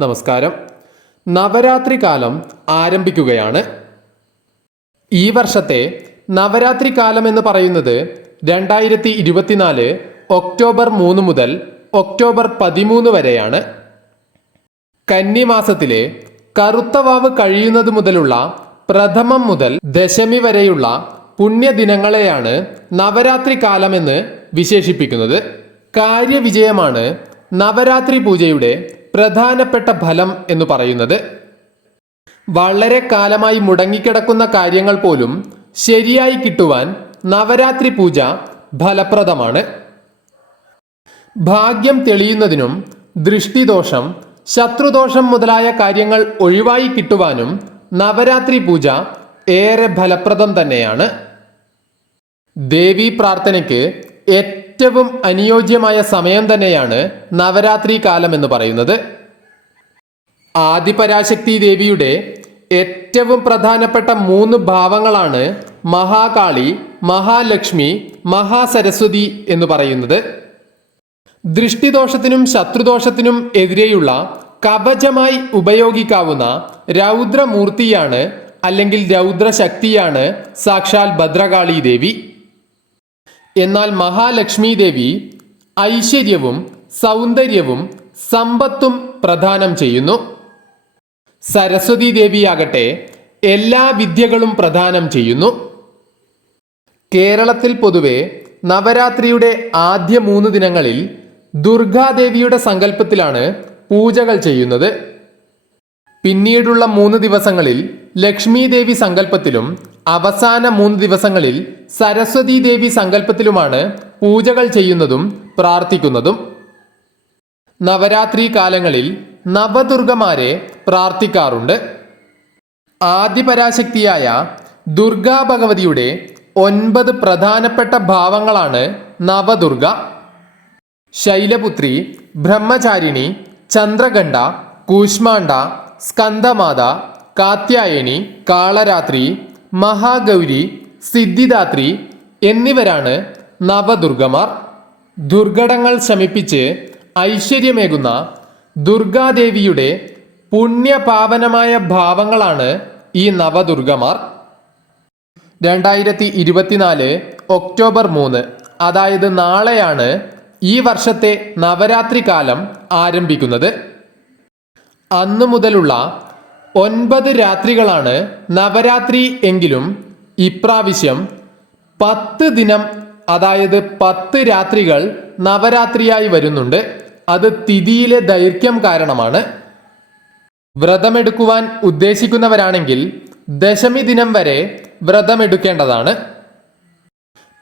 നമസ്കാരം. നവരാത്രി കാലം ആരംഭിക്കുകയാണ്. ഈ വർഷത്തെ നവരാത്രി കാലം എന്ന് പറയുന്നത് രണ്ടായിരത്തി ഇരുപത്തിനാല് ഒക്ടോബർ മൂന്ന് മുതൽ ഒക്ടോബർ പതിമൂന്ന് വരെയാണ്. കന്നി കന്നിമാസത്തിലെ കറുത്തവാവ് കഴിയുന്നത് മുതലുള്ള പ്രഥമം മുതൽ ദശമി വരെയുള്ള പുണ്യദിനങ്ങളെയാണ് നവരാത്രി കാലമെന്ന് വിശേഷിപ്പിക്കുന്നത്. കാര്യവിജയമാണ് നവരാത്രി പൂജയുടെ പ്രധാനപ്പെട്ട ഫലം എന്ന് പറയുന്നത് വളരെ കാലമായി മുടങ്ങിക്കിടക്കുന്ന കാര്യങ്ങൾ പോലും ശരിയായി കിട്ടുവാൻ നവരാത്രി പൂജ ഫലപ്രദമാണ്. ഭാഗ്യം തെളിയുന്നതിനും ദൃഷ്ടിദോഷം ശത്രുദോഷം മുതലായ കാര്യങ്ങൾ ഒഴിവായി കിട്ടുവാനും നവരാത്രി പൂജ ഏറെ ഫലപ്രദം തന്നെയാണ്. ദേവീ പ്രാർത്ഥനയ്ക്ക് ഏറ്റവും അനുയോജ്യമായ സമയം തന്നെയാണ് നവരാത്രി കാലം എന്ന് പറയുന്നത്. ആദിപരാശക്തി ദേവിയുടെ ഏറ്റവും പ്രധാനപ്പെട്ട മൂന്ന് ഭാവങ്ങളാണ് മഹാകാളി മഹാലക്ഷ്മി മഹാസരസ്വതി എന്ന് പറയുന്നത്. ദൃഷ്ടിദോഷത്തിനും ശത്രുദോഷത്തിനും എതിരെയുള്ള കവചമായി ഉപയോഗിക്കാവുന്ന രൗദ്രമൂർത്തിയാണ് അല്ലെങ്കിൽ രൗദ്രശക്തിയാണ് സാക്ഷാൽ ഭദ്രകാളി ദേവി. എന്നാൽ മഹാലക്ഷ്മി ദേവി ഐശ്വര്യവും സൗന്ദര്യവും സമ്പത്തും പ്രദാനം ചെയ്യുന്നു. സരസ്വതി ദേവിയാകട്ടെ എല്ലാ വിദ്യകളും പ്രദാനം ചെയ്യുന്നു. കേരളത്തിൽ പൊതുവെ നവരാത്രിയുടെ ആദ്യ മൂന്ന് ദിനങ്ങളിൽ ദുർഗാദേവിയുടെ സങ്കല്പത്തിലാണ് പൂജകൾ ചെയ്യുന്നത്. പിന്നീടുള്ള മൂന്ന് ദിവസങ്ങളിൽ ലക്ഷ്മി ദേവി സങ്കല്പത്തിലും അവസാന മൂന്ന് ദിവസങ്ങളിൽ സരസ്വതി ദേവി സങ്കല്പത്തിലുമാണ് പൂജകൾ ചെയ്യുന്നതും പ്രാർത്ഥിക്കുന്നതും. നവരാത്രി കാലങ്ങളിൽ നവദുർഗമാരെ പ്രാർത്ഥിക്കാറുണ്ട്. ആദിപരാശക്തിയായ ദുർഗാ ഭഗവതിയുടെ ഒൻപത് പ്രധാനപ്പെട്ട ഭാവങ്ങളാണ് നവദുർഗ. ശൈലപുത്രി ബ്രഹ്മചാരിണി ചന്ദ്രഗണ്ഡ കൂഷ്മാണ്ഡ സ്കന്ദമാത കാത്യായനി കാളരാത്രി മഹാഗൗരി സിദ്ധിദാത്രി എന്നിവരാണ് നവദുർഗമാർ. ദുർഘടങ്ങൾ ശമിപ്പിച്ച് ഐശ്വര്യമേകുന്ന ദുർഗാദേവിയുടെ പുണ്യപാവനമായ ഭാവങ്ങളാണ് ഈ നവദുർഗമാർ. രണ്ടായിരത്തി ഇരുപത്തിനാല് ഒക്ടോബർ മൂന്ന് അതായത് നാളെയാണ് ഈ വർഷത്തെ നവരാത്രി കാലം ആരംഭിക്കുന്നത്. അന്നു മുതലുള്ള ഒൻപത് രാത്രികളാണ് നവരാത്രി എങ്കിലും ഇപ്രാവശ്യം പത്ത് ദിനം അതായത് പത്ത് രാത്രികൾ നവരാത്രിയായി വരുന്നുണ്ട്. അത് തിഥിയിലെ ദൈർഘ്യം കാരണമാണ്. വ്രതമെടുക്കുവാൻ ഉദ്ദേശിക്കുന്നവരാണെങ്കിൽ ദശമി ദിനം വരെ വ്രതമെടുക്കേണ്ടതാണ്.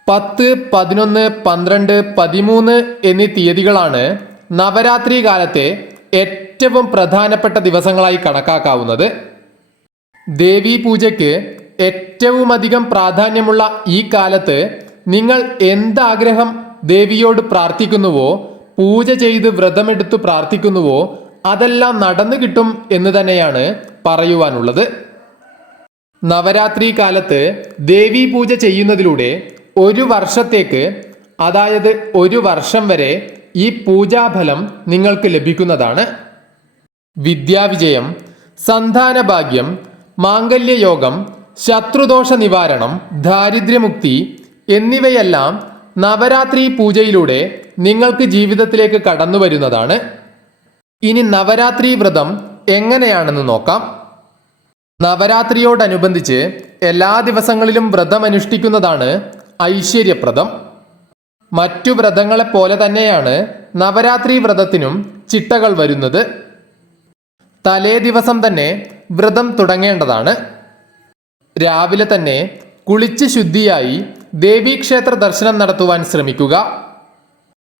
പത്ത് പതിനൊന്ന് പന്ത്രണ്ട് പതിമൂന്ന് എന്നീ തീയതികളാണ് നവരാത്രി കാലത്തെ ഏറ്റവും പ്രധാനപ്പെട്ട ദിവസങ്ങളായി കണക്കാക്കാവുന്നത് ദേവീ പൂജയ്ക്ക് ഏറ്റവും അധികം പ്രാധാന്യമുള്ള ഈ കാലത്ത് നിങ്ങൾ എന്താഗ്രഹം ദേവിയോട് പ്രാർത്ഥിക്കുന്നുവോ പൂജ ചെയ്ത് വ്രതമെടുത്ത് പ്രാർത്ഥിക്കുന്നുവോ അതെല്ലാം നടന്നു കിട്ടും എന്ന് തന്നെയാണ് പറയുവാനുള്ളത്. നവരാത്രി കാലത്ത് ദേവീ പൂജ ചെയ്യുന്നതിലൂടെ ഒരു വർഷത്തേക്ക് അതായത് ഒരു വർഷം വരെ ഈ പൂജാഫലം നിങ്ങൾക്ക് ലഭിക്കുന്നതാണ്. വിദ്യാവിജയം സന്താനഭാഗ്യം മാംഗല്യയോഗം ശത്രുദോഷ നിവാരണം ദാരിദ്ര്യമുക്തി എന്നിവയെല്ലാം നവരാത്രി പൂജയിലൂടെ നിങ്ങൾക്ക് ജീവിതത്തിലേക്ക് കടന്നു വരുന്നതാണ്. ഇനി നവരാത്രി വ്രതം എങ്ങനെയാണെന്ന് നോക്കാം. നവരാത്രിയോടനുബന്ധിച്ച് എല്ലാ ദിവസങ്ങളിലും വ്രതം അനുഷ്ഠിക്കുന്നതാണ് ഐശ്വര്യപ്രദം. മറ്റു വ്രതങ്ങളെപ്പോലെ തന്നെയാണ് നവരാത്രി വ്രതത്തിനും ചിട്ടകൾ വരുന്നത്. തലേ ദിവസം തന്നെ വ്രതം തുടങ്ങേണ്ടതാണ്. രാവിലെ തന്നെ കുളിച്ച് ശുദ്ധിയായി ദേവീക്ഷേത്ര ദർശനം നടത്തുവാൻ ശ്രമിക്കുക.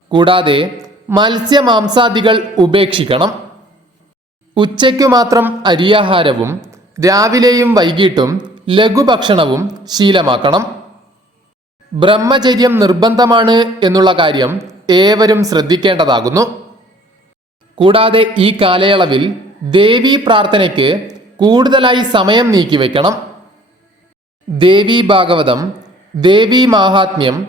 കൂടാതെ മത്സ്യമാംസാദികൾ ഉപേക്ഷിക്കണം. ഉച്ചയ്ക്കു മാത്രം അരിയാഹാരവും രാവിലെയും വൈകിട്ടും ലഘുഭക്ഷണവും ശീലമാക്കണം. ബ്രഹ്മചര്യം നിർബന്ധമാണ് എന്നുള്ള കാര്യം ഏവരും ശ്രദ്ധിക്കേണ്ടതാകുന്നു. കൂടാതെ ഈ കാലയളവിൽ ദേവീ പ്രാർത്ഥനയ്ക്ക് കൂടുതലായി സമയം നീക്കിവെക്കണം ദേവീ ഭാഗവതം ദേവീ മാഹാത്മ്യം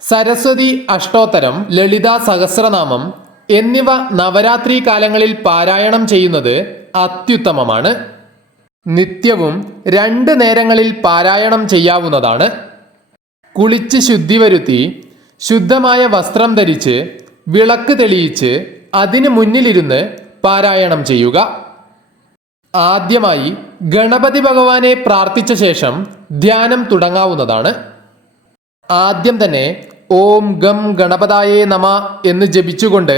സരസ്വതി അഷ്ടോത്തരം ലളിതാ സഹസ്രനാമം എന്നിവ നവരാത്രി കാലങ്ങളിൽ പാരായണം ചെയ്യുന്നത് അത്യുത്തമമാണ്. നിത്യവും രണ്ട് നേരങ്ങളിൽ പാരായണം ചെയ്യാവുന്നതാണ്. കുളിച്ച് ശുദ്ധി വരുത്തി ശുദ്ധമായ വസ്ത്രം ധരിച്ച് വിളക്ക് തെളിയിച്ച് അതിനു മുന്നിലിരുന്ന് പാരായണം ചെയ്യുക. ആദ്യമായി ഗണപതി ഭഗവാനെ പ്രാർത്ഥിച്ച ശേഷം ധ്യാനം തുടങ്ങാവുന്നതാണ്. ആദ്യം തന്നെ ഓം ഗം ഗണപതായേ നമ എന്ന് ജപിച്ചുകൊണ്ട്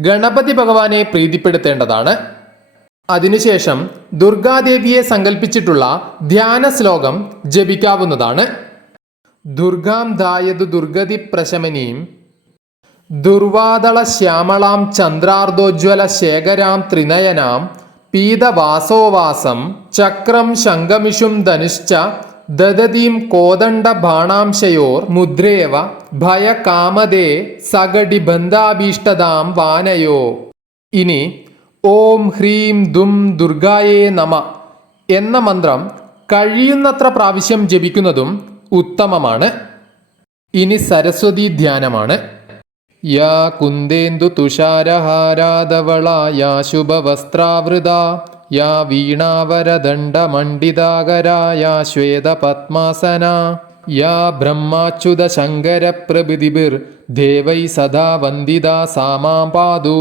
ഗണപതി ഭഗവാനെ പ്രീതിപ്പെടുത്തേണ്ടതാണ്. അതിനുശേഷം ദുർഗാദേവിയെ സങ്കല്പിച്ചിട്ടുള്ള ധ്യാന ശ്ലോകം ജപിക്കാവുന്നതാണ്. ദുർഗാം ദായതു ദുർഗതി പ്രശമനീം ദുർവാദള ശ്യാമളാം ചന്ദ്രാർദ്ധോജ്വല ശേഖരാം ത്രിനയനാം പീതവാസോവാസം ചക്രം ശംഖമിഷും ധനുശ്ച ദദതീം കോദണ്ഡ ബാണാംശയോർ മുദ്രേവ ഭയകാമതേ സഗടി ബന്ധാഭീഷ്ടതാം വാനയോ. ഇനി ഓം ഹ്രീം ദും ദുർഗായേ നമ എന്ന മന്ത്രം കഴിയുന്നത്ര പ്രാവശ്യം ജപിക്കുന്നതും ഉത്തമമാണ്. ഇനി സരസ്വതി ധ്യാനമാണ്. യാ കുന്ദേന്ദു തുഷാരഹാരാധവള ശുഭവസ്ത്രാവൃത യാ വീണാവരദണ്ഡമണ്ഡിതാകര യാ ശ്വേതപത്മാസന യാ ബ്രഹ്മാച്യുത ശങ്കര പ്രഭൃതിഭിർ ദേവൈ സദാ വന്ദിതാ സാമാം പാതു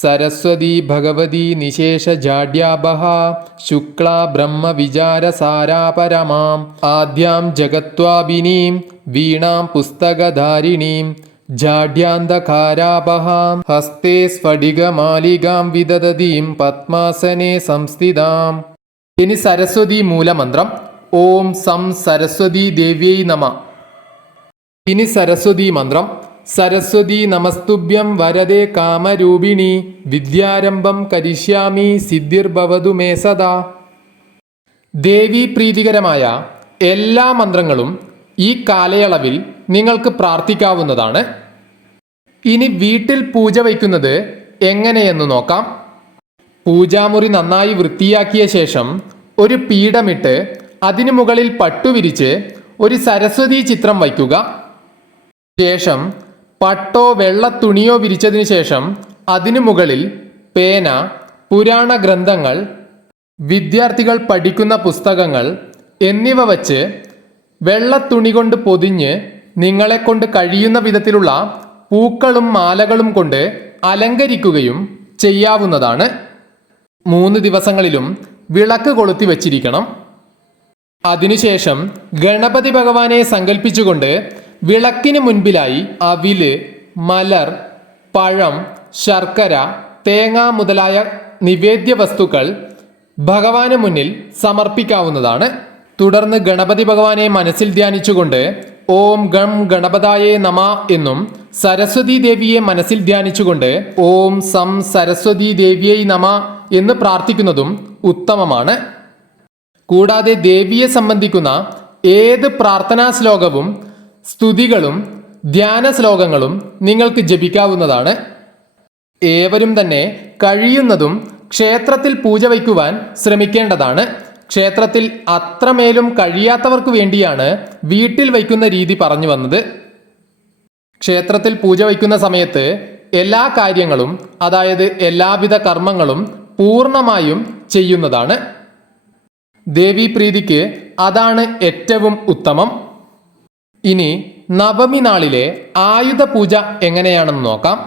സരസ്വതി ഭഗവതി നിശേഷജാഡ്യാബഹ ശുക്ലാ ബ്രഹ്മവിചാരസാരാപരമാം. ആദ്യാം ജഗത്വാഭിനീം വീണാം പുസ്തകധാരിണീം ജാഡ്യാന്തകാരാപഹാം ഹസ്തേ സ്ഫടികമാലികാം വിദദതീം പത്മാസനെ സംസ്ഥിതാം. ഇനി സരസ്വതി മൂലമന്ത്രം. ഓം സം സരസ്വതി ദേവ്യൈ നമ. ഇനി സരസ്വതി മന്ത്രം. സരസ്വതി നമസ്തുഭ്യം വരദേ കാമരൂപിണി. വിദ്യാരംഭം കരിഷ്യാമി സിദ്ധിർഭവതു മേ സദാ. ദേവി പ്രീതികരമായ എല്ലാ മന്ത്രങ്ങളും ഈ കാലയളവിൽ നിങ്ങൾക്ക് പ്രാർത്ഥിക്കാവുന്നതാണ്. ഇനി വീട്ടിൽ പൂജ വയ്ക്കുന്നത് എങ്ങനെയെന്ന് നോക്കാം. പൂജാമുറി നന്നായി വൃത്തിയാക്കിയ ശേഷം ഒരു പീഠമിട്ട് അതിനു മുകളിൽ പട്ടുവിരിച്ച് ഒരു സരസ്വതി ചിത്രം വയ്ക്കുക. ശേഷം പട്ടോ വെള്ള തുണിയോ വിരിച്ചതിന് ശേഷം അതിനു മുകളിൽ പേന പുരാണ ഗ്രന്ഥങ്ങൾ വിദ്യാർത്ഥികൾ പഠിക്കുന്ന പുസ്തകങ്ങൾ എന്നിവ വച്ച് വെള്ള തുണി കൊണ്ട് പൊതിഞ്ഞ് നിങ്ങളെ കൊണ്ട് കഴിയുന്ന വിധത്തിലുള്ള പൂക്കളും മാലകളും കൊണ്ട് അലങ്കരിക്കുകയും ചെയ്യാവുന്നതാണ്. മൂന്ന് ദിവസങ്ങളിലും വിളക്ക് കൊളുത്തി വച്ചിരിക്കണം. അതിനുശേഷം ഗണപതി ഭഗവാനെ സങ്കല്പിച്ചുകൊണ്ട് വിളക്കിന് മുൻപിലായി അവിൽ മലർ പഴം ശർക്കര തേങ്ങ മുതലായ നിവേദ്യ വസ്തുക്കൾ ഭഗവാന് മുന്നിൽ സമർപ്പിക്കാവുന്നതാണ്. തുടർന്ന് ഗണപതി ഭഗവാനെ മനസ്സിൽ ധ്യാനിച്ചുകൊണ്ട് ഓം ഗം ഗണപതായേ നമ എന്നും സരസ്വതി ദേവിയെ മനസ്സിൽ ധ്യാനിച്ചുകൊണ്ട് ഓം സം സരസ്വതി ദേവിയെ നമ എന്ന് പ്രാർത്ഥിക്കുന്നതും ഉത്തമമാണ്. കൂടാതെ ദേവിയെ സംബന്ധിക്കുന്ന ഏത് പ്രാർത്ഥനാ ശ്ലോകവും സ്തുതികളും ധ്യാന ശ്ലോകങ്ങളും നിങ്ങൾക്ക് ജപിക്കാവുന്നതാണ്. ഏവരും തന്നെ കഴിയുന്നതും ക്ഷേത്രത്തിൽ പൂജ വയ്ക്കുവാൻ ശ്രമിക്കേണ്ടതാണ്. ക്ഷേത്രത്തിൽ അത്രമേലും കഴിയാത്തവർക്ക് വേണ്ടിയാണ് വീട്ടിൽ വയ്ക്കുന്ന രീതി പറഞ്ഞു വന്നത്. ക്ഷേത്രത്തിൽ പൂജ വയ്ക്കുന്ന സമയത്ത് എല്ലാ കാര്യങ്ങളും അതായത് എല്ലാവിധ കർമ്മങ്ങളും പൂർണമായും ചെയ്യുന്നതാണ്. ദേവീപ്രീതിക്ക് അതാണ് ഏറ്റവും ഉത്തമം. ഇനി നവമി നാളിലെ ആയുധ പൂജ എങ്ങനെയാണെന്ന് നോക്കാം.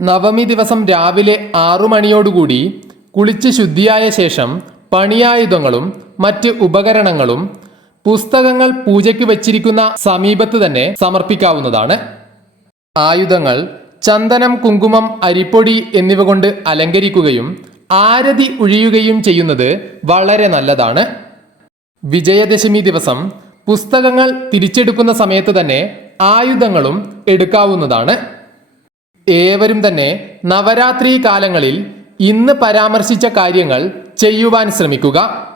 നവമി ദിവസം രാവിലെ ആറു മണിയോടുകൂടി കുളിച്ച് ശുദ്ധിയായ ശേഷം പണിയായുധങ്ങളും മറ്റ് ഉപകരണങ്ങളും പുസ്തകങ്ങൾ പൂജയ്ക്ക് വച്ചിരിക്കുന്ന സമീപത്ത് തന്നെ സമർപ്പിക്കാവുന്നതാണ്. ആയുധങ്ങൾ ചന്ദനം കുങ്കുമം അരിപ്പൊടി എന്നിവ കൊണ്ട് അലങ്കരിക്കുകയും ആരതി ഒഴിയുകയും ചെയ്യുന്നത് വളരെ നല്ലതാണ്. വിജയദശമി ദിവസം പുസ്തകങ്ങൾ തിരിച്ചെടുക്കുന്ന സമയത്ത് തന്നെ ആയുധങ്ങളും എടുക്കാവുന്നതാണ്. ഏവരും തന്നെ നവരാത്രി കാലങ്ങളിൽ ഇന്ന് പരാമർശിച്ച കാര്യങ്ങൾ ചെയ്യുവാൻ ശ്രമിക്കുക.